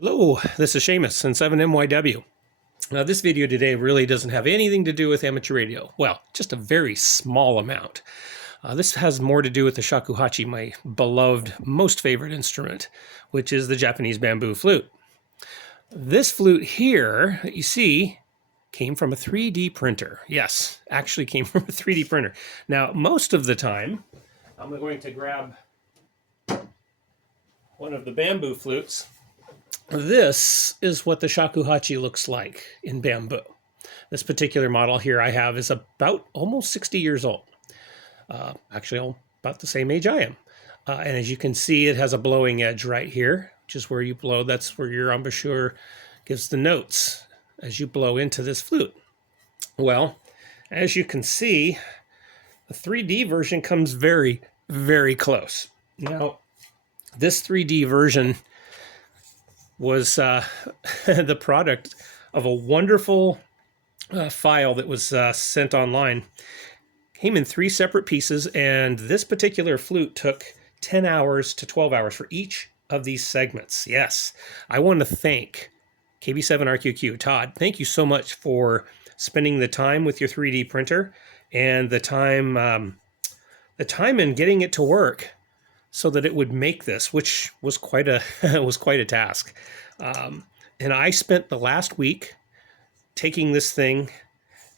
Hello, this is Seamus and 7MYW. Now, this video today really doesn't have anything to do with amateur radio. Well, just a very small amount. This has more to do with the shakuhachi, my beloved, most favorite instrument, which is the Japanese bamboo flute. This flute here that you see came from a 3D printer. Yes, actually came from a 3D printer. Now, most of the time, I'm going to grab one of the bamboo flutes. This is what the shakuhachi looks like in bamboo. This particular model here I have is about almost 60 years old. Actually, about the same age I am. And as you can see, it has a blowing edge right here, which is where you blow. That's where your embouchure gives the notes as you blow into this flute. Well, as you can see, the 3D version comes very, very close. Now, this 3D version was the product of a wonderful file that was sent online. Came in 3 separate pieces, and this particular flute took 10 hours to 12 hours for each of these segments. Yes, I want to thank KB7RQQ. Todd, thank you so much for spending the time with your 3D printer and the time in getting it to work so that it would make this, which was quite a task. And I spent the last week taking this thing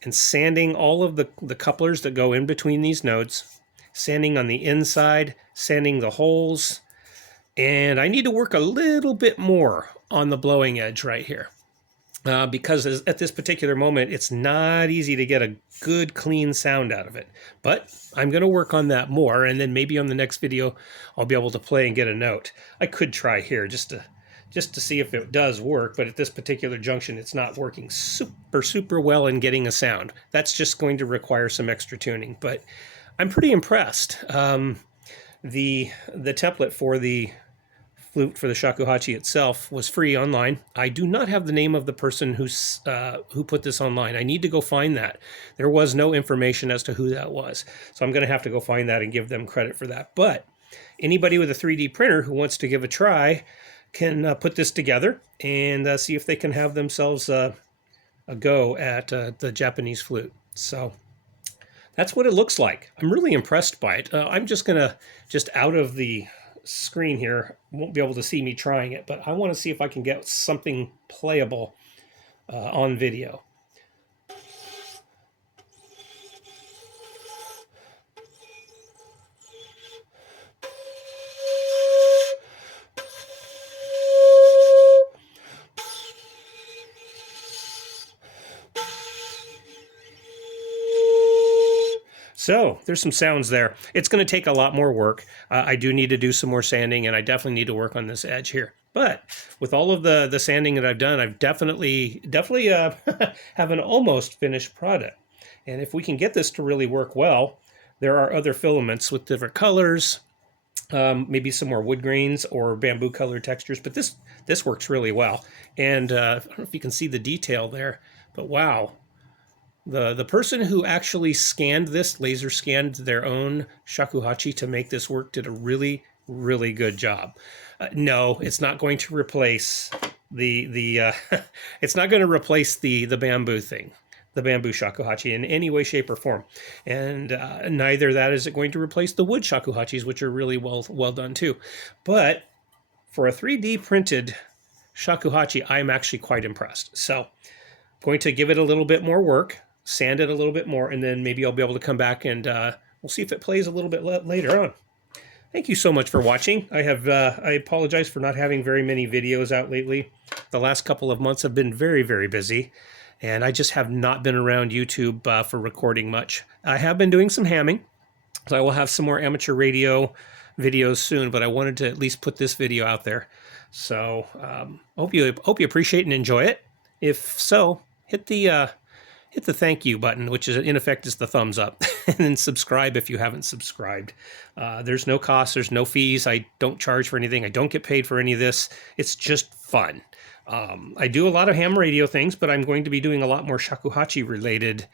and sanding all of the couplers that go in between these nodes, sanding on the inside, sanding the holes, and I need to work a little bit more on the blowing edge right here. Because at this particular moment, it's not easy to get a good, clean sound out of it. But I'm going to work on that more, and then maybe on the next video, I'll be able to play and get a note. I could try here just to see if it does work, but at this particular junction, it's not working super well in getting a sound. That's just going to require some extra tuning, but I'm pretty impressed. The template for the flute for the shakuhachi itself was free online. I do not have the name of the person who put this online. I need to go find that. There was no information as to who that was. So I'm going to have to go find that and give them credit for that. But anybody with a 3D printer who wants to give a try can put this together and see if they can have themselves a go at the Japanese flute. So that's what it looks like. I'm really impressed by it. I'm just going to, out of the screen here, won't be able to see me trying it, but I want to see if I can get something playable on video. So there's some sounds there. It's going to take a lot more work. I do need to do some more sanding, and I definitely need to work on this edge here. But with all of the sanding that I've done, I've definitely have an almost finished product. And if we can get this to really work well, there are other filaments with different colors, maybe some more wood grains or bamboo colored textures. But this works really well. And I don't know if you can see the detail there, but wow. The person who actually scanned this, laser scanned their own shakuhachi to make this work, did a really, really good job. No, it's not going to replace it's not going to replace the bamboo thing, the bamboo shakuhachi in any way, shape, or form. And neither that is it going to replace the wood shakuhachis, which are really well done too. But for a 3D printed shakuhachi, I'm actually quite impressed. So I'm going to give it a little bit more work, sand it a little bit more, and then maybe I'll be able to come back and we'll see if it plays a little bit later on. Thank you so much for watching. I apologize for not having very many videos out lately. The last couple of months have been very, very busy, and I just have not been around YouTube for recording much. I have been doing some hamming, so I will have some more amateur radio videos soon, but I wanted to at least put this video out there. So hope you appreciate and enjoy it. If so, hit the thank you button, which is in effect is the thumbs up, and then subscribe if you haven't subscribed. There's no cost, there's no fees. I don't charge for anything. I don't get paid for any of this. It's just fun. I do a lot of ham radio things, but I'm going to be doing a lot more shakuhachi related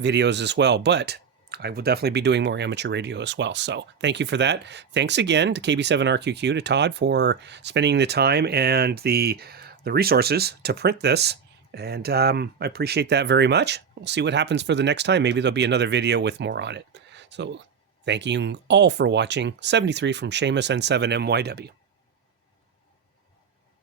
videos as well. But I will definitely be doing more amateur radio as well. So thank you for that. Thanks again to KB7RQQ, to Todd for spending the time and the resources to print this. And I appreciate that very much. We'll see what happens for the next time. Maybe there'll be another video with more on it. So thank you all for watching. 73 from Seamus N7MYW.